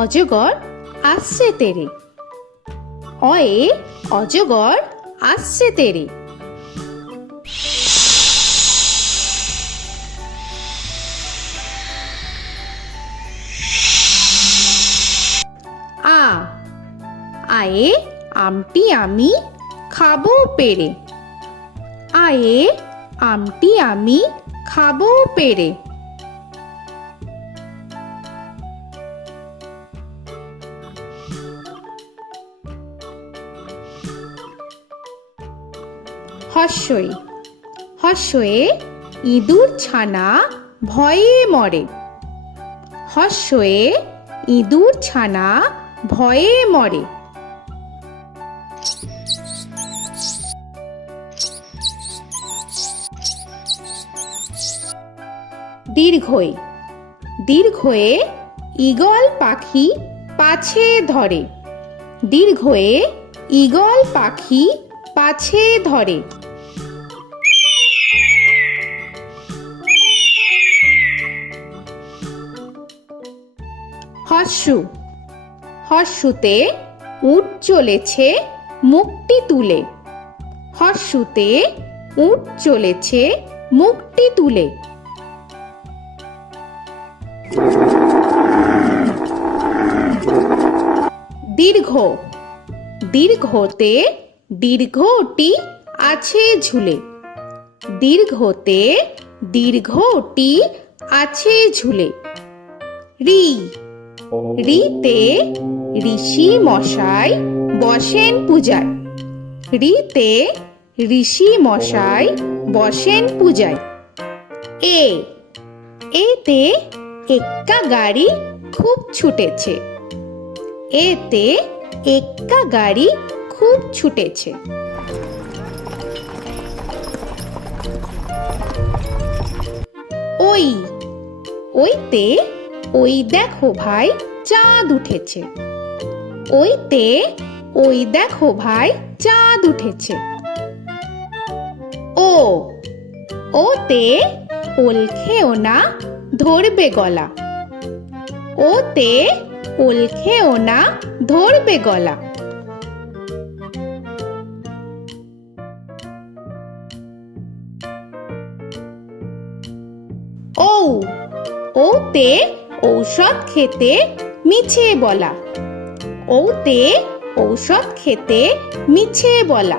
অজগর আসছে তেরে। অয়ে অজগর আসছে তেরে। আ আয়ে আমটি আমি খাবো পেরে। আয়ে আমটি আমি খাবো পেরে। হর্ষই হর্ষয়ে ইঁদুর ছানা ভয়ে মরে। হর্ষয়ে ইঁদুর ছানা ভয়ে মরে। দীর্ঘই দীর্ঘয়ে ঈগল পাখি পাছে ধরে। দীর্ঘয়ে ঈগল পাখি পাছে ধরে। হর্ষু হর্ষুতে উট চলেছে মুখটি তুলে। হর্ষুতে উট চলেছে মুখটি তুলে। দীর্ঘ দীর্ঘতে দীর্ঘটি আছে ঝুলে। দীর্ঘতে দীর্ঘটি আছে ঝুলে। রি রিতে ঋষি মশাই বসেন পূজায়। রিতে ঋষি মশাই বসেন পূজায়। এ এতে এক্কা গাড়ি খুব ছুটেছে। এতে এক্কা গাড়ি খুব ছুটেছে। ওই ওইতে ওই দেখো ভাই চাঁদ উঠেছে। ওইতে ওই দেখো ভাই চাঁদ উঠেছে। ও ওতে ওল খেও না ধরবে গলা। ওতে ওল খেও না ধরবে গলা। ঔ ওতে ঔষধ খেতে মিছে বলা। ওতে ঔষধ খেতে মিছে বলা।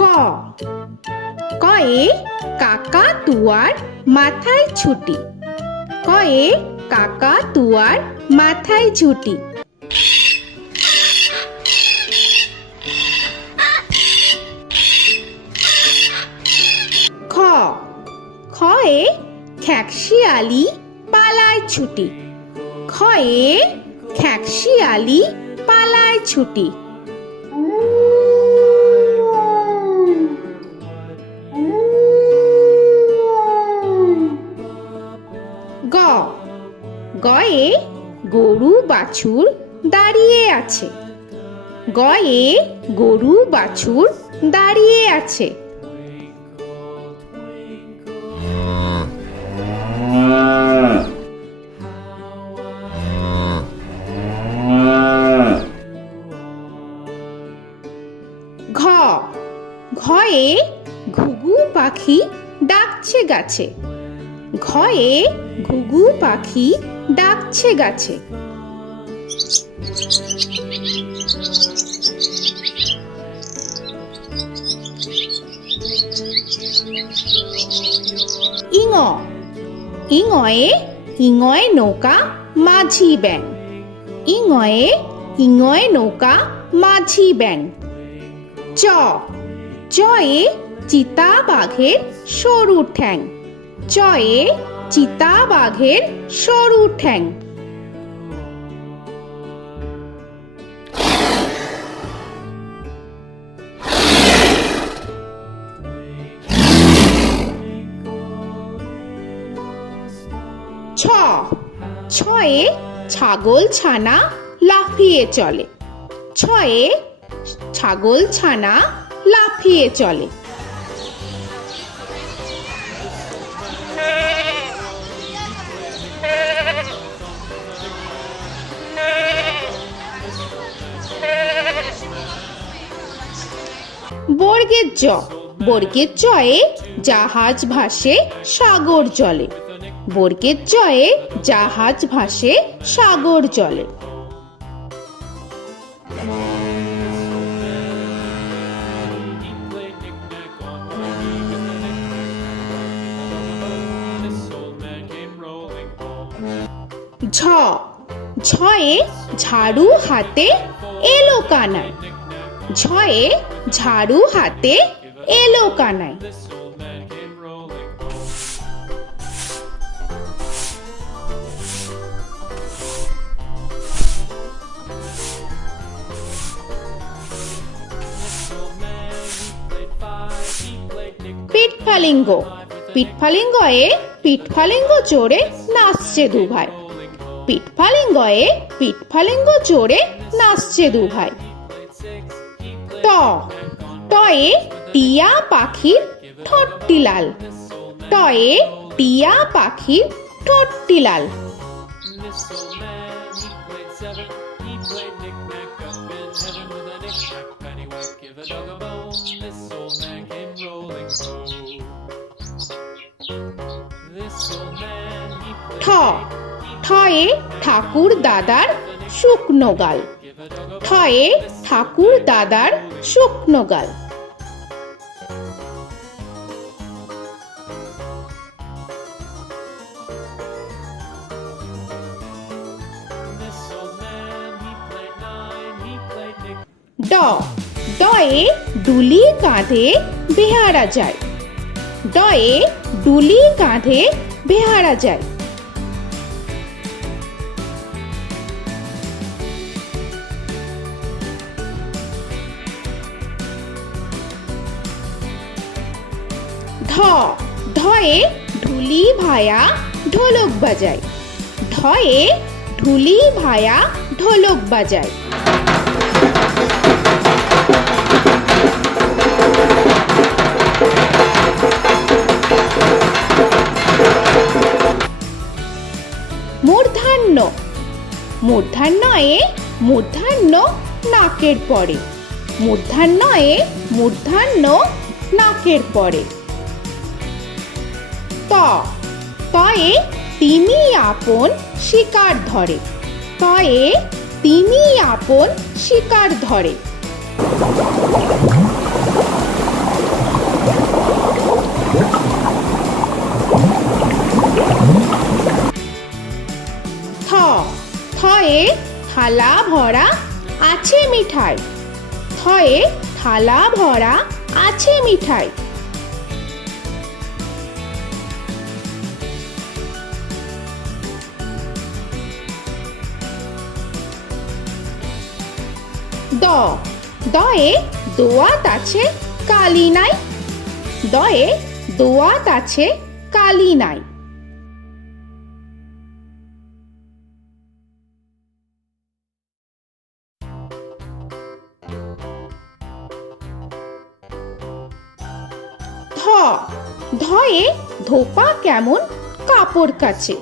ক কয়ে কাকা তুয়ার মাথায় ছুটি। কয়ে কাকা তুয়ার মাথায় ছুটি। খ খয়ে খ্যাকশিয়ালি পালায় ছুটি। খয়ে খ্যাকশিয়ালি পালায় ছুটি। গ গয়ে গরু বাছুর দাঁড়িয়ে আছে। গয়ে গরু বাছুর দাঁড়িয়ে আছে। ঘ ঘয়ে ঘুঘু পাখি ডাকছে গাছে। ঘয়ে ঘুঘু পাখি ডাকছে গাছে। ইঙ ইঙয়ে ইঙয়ে নৌকা মাঝি ব্যাং। ইঙয়ে ইঙয়ে নৌকা মাঝি ব্যাং। চ চয়ে চিতা বাঘের সরু ঠ্যাং। চয়ে চিতা বাঘের সরু ঠ্যাং। ছ ছয়ে ছাগল ছানা লাফিয়ে চলে। ছয়ে ছাগল ছানা লাফিয়ে চলে। বর্গের জ, বর্গের জয়ে জাহাজ ভাসে সাগর জলে। বর্গের জয়ে জাহাজ ভাসে সাগর জলে। ঝ, ঝয়ে ঝাড়ু হাতে এলো কানাই। ঝয়ে ঝাড়ু হাতে এলো কানাই। পিঠফালিঙ্গ, পিঠফালিঙ্গয়ে পিঠফালিঙ্গ চড়ে নাচছে দু ভাই। পিঠফালিঙ্গয়ে পিঠফালিঙ্গ চড়ে নাচছে দু ভাই। ট, টয়ে টিয়া পাখির ঠোঁটটি লাল। টয়ে টিয়া পাখির ঠোঁটটি লাল। ঠ, ঠয়ে ঠাকুর দাদার শুকনো গাল। ঠয়ে ঠাকুর দাদার শুকনো গাল। ড, ডয়ে ডুলি কাঁধে বেহারা যায়। ডয়ে ডুলি কাঁধে বেহারা যায়। ধ, ধয়ে ঢুলি ভায়া ঢোলক বাজায়। ধয়ে ঢুলি ভায়া ঢোলক বাজায়। মূর্ধন্য, মূর্ধন্যয়ে মূর্ধন্য নাকের পরে। মূর্ধন্যয়ে মূর্ধন্য নাকের পরে। ত, তয়ে তিমি আপন শিকার ধরে। তয়ে তিমি আপন শিকার ধরে। থ, থয়ে থালা ভরা আছে মিঠাই। থয়ে থালা ভরা আছে মিঠাই। দ, দয়ে দোয়াত আছে কালি নাই। দয়ে দোয়াত আছে কালি নাই। ধ, ধয়ে ধোপা কেমন কাপড় কাচে।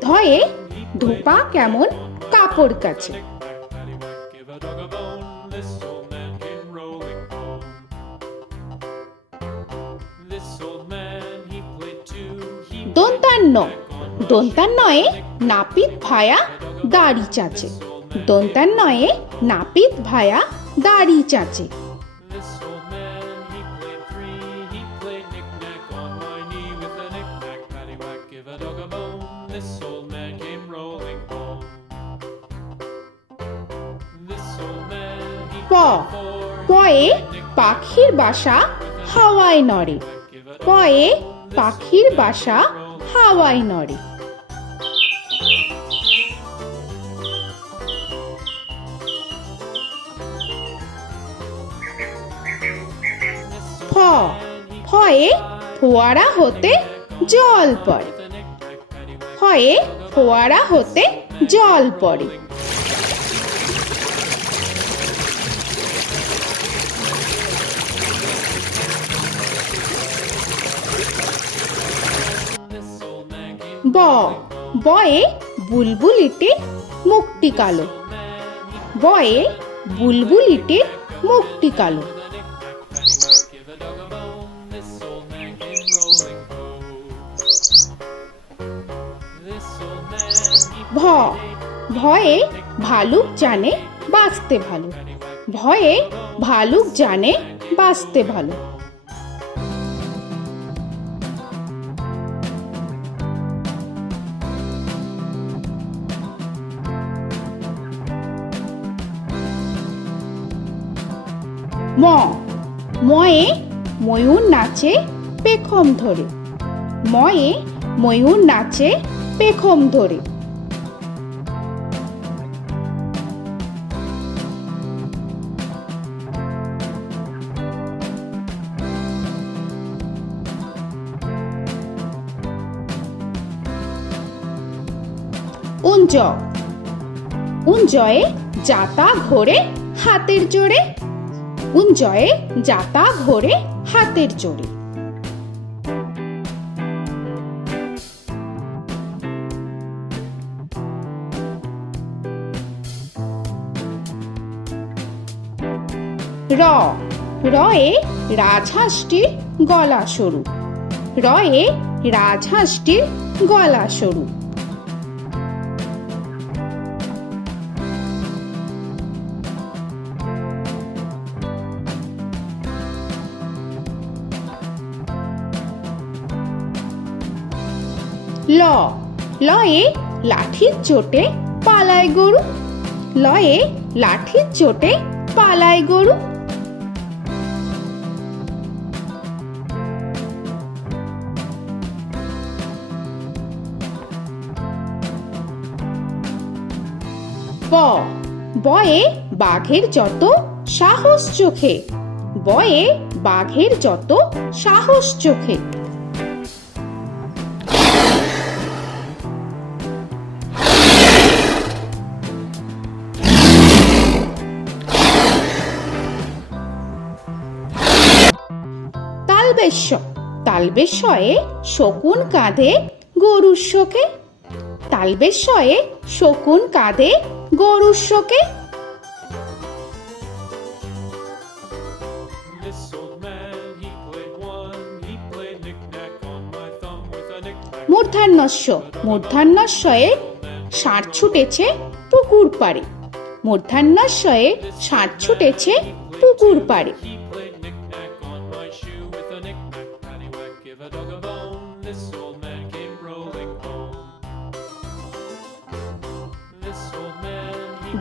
ধয়ে ধোপা কেমন কাপড় কাচে। দন্তান্ন, দন্তান্নয়ে নাপিত ভায়া দাড়ি চাচে। দন্তান্নয়ে নাপিত ভায়া দাড়ি চাচে। প, পয়ে পাখির বাসা হাওয়ায় নড়ে। পয়ে পাখির বাসা হাওয়ায় নড়ে। ফ, ফয়ে ফোয়ারা হতে জল পড়ে। ফয়ে ফোয়ারা হতে জল পড়ে। ব বয়ে বুলবুলিটির মুখটি কালো। বয়ে বুলবুলিটির মুখটি কালো। ভ ভয়ে ভালুক জানে বাঁচতে ভালো। ভয়ে ভালুক জানে বাঁচতে ভালো। ম ময়ে ময়ূর নাচে পেখম ধরে। ময়ে ময়ূর নাচে পেখম ধরে। উঞ্জ উঞ্জয়ে যাতা ঘোরে হাতের জোরে। উঞ্জয়ে যাতা ঘোরে হাতের জোরে। র রয়ে রাজহাঁসটির গলা সরু। রয়ে রাজহাঁসটির গলা সরু। ল লয়ে লাঠির চোটে পালায় গরু। লয়ে লাঠির চোটে পালায় গরু। ব বয়ে বাঘের যত সাহস চোখে। বয়ে বাঘের যত সাহস চোখে। তালবেশ্য তালবেশ্যয়ে শকুন কাঁধে গরুর শোকে। তালবেশ্যয়ে শকুন কাঁধে গরুর শোকে। মূর্ধন্যস্য মূর্ধন্যস্বয়ে ষাঁড় ছুটেছে পুকুর পাড়ে। মূর্ধন্যস্বয়ে ষাঁড় ছুটেছে পুকুর পাড়ে।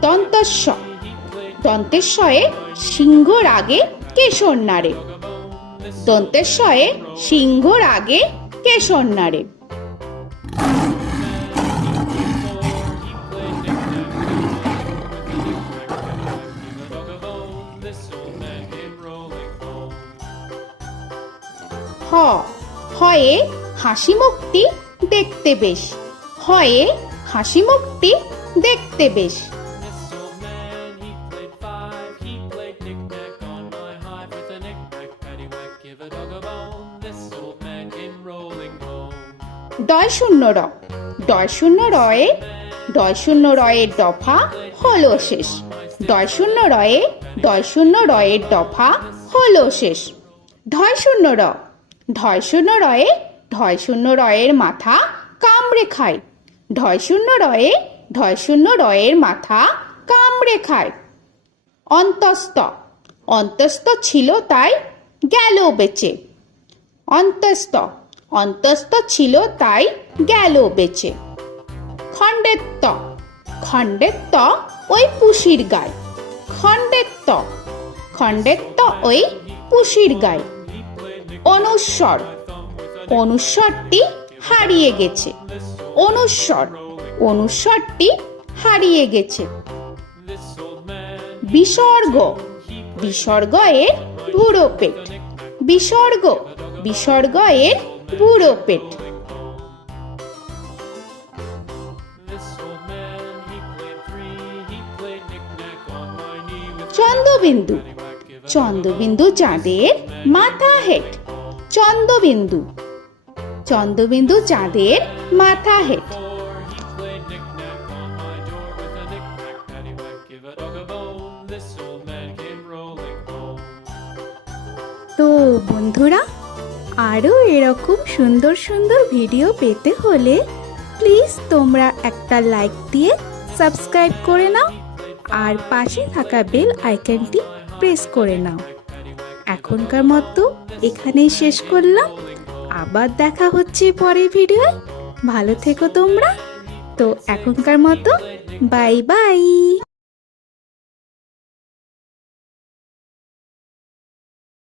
দন্তস্ব দন্তেশ্বয়ে সিংহর আগে কেশর নাড়ে। দন্তেশ্বয়ে সিংহর আগে কেশর নাড়ে। হ হয়ে হাসি মুখটি দেখতে বেশ। হয়ে হাসি মুখটি দেখতে বেশ। ডয় শূন্য র ডয় শূন্য রয়ে ডয় শূন্য রয়ের দফা হলো শেষ। ডয় শূন্য রয়ে ডয় শূন্য রয়ের দফা হলো শেষ। ঢয় শূন্য র ঢয় শূন্য রয়ে ঢয় শূন্য রয়ের মাথা কামড়ে খায়। ঢয় শূন্য রয়ে ঢয় শূন্য রয়ের মাথা কামড়ে খায়। অন্তস্থ অন্তস্থ ছিল তাই গেল বেঁচে। অন্তস্থ অন্তস্থ ছিল তাই গেল বেঁচে। খণ্ডেত্ব খণ্ডেত্ব ওই পুষির গায়। খণ্ডেত্ব খণ্ডেত্ব ওই পুষির গায়। অনুস্বর অনুস্বরটি হারিয়ে গেছে। অনুস্বর অনুস্বরটি হারিয়ে গেছে। বিসর্গ বিসর্গ এর বুড়ো পেট। বিসর্গ বিসর্গ এর বুড়ো পেট। চন্দ্রবিন্দু চন্দ্রবিন্দু চাঁদের মাথা হেট। চন্দ্রবিন্দু চন্দ্রবিন্দু চাঁদের মাথা হেড। তো বন্ধুরা, আরও এরকম সুন্দর সুন্দর ভিডিও পেতে হলে প্লিজ তোমরা একটা লাইক দিয়ে সাবস্ক্রাইব করে নাও আর পাশে থাকা বেল আইকনটি প্রেস করে নাও। এখনকার মতো এখানেই শেষ করলাম, আবার দেখা হচ্ছে পরের ভিডিওয়। ভালো থেকো তোমরা। তো এখনকার মতো বাই বাই।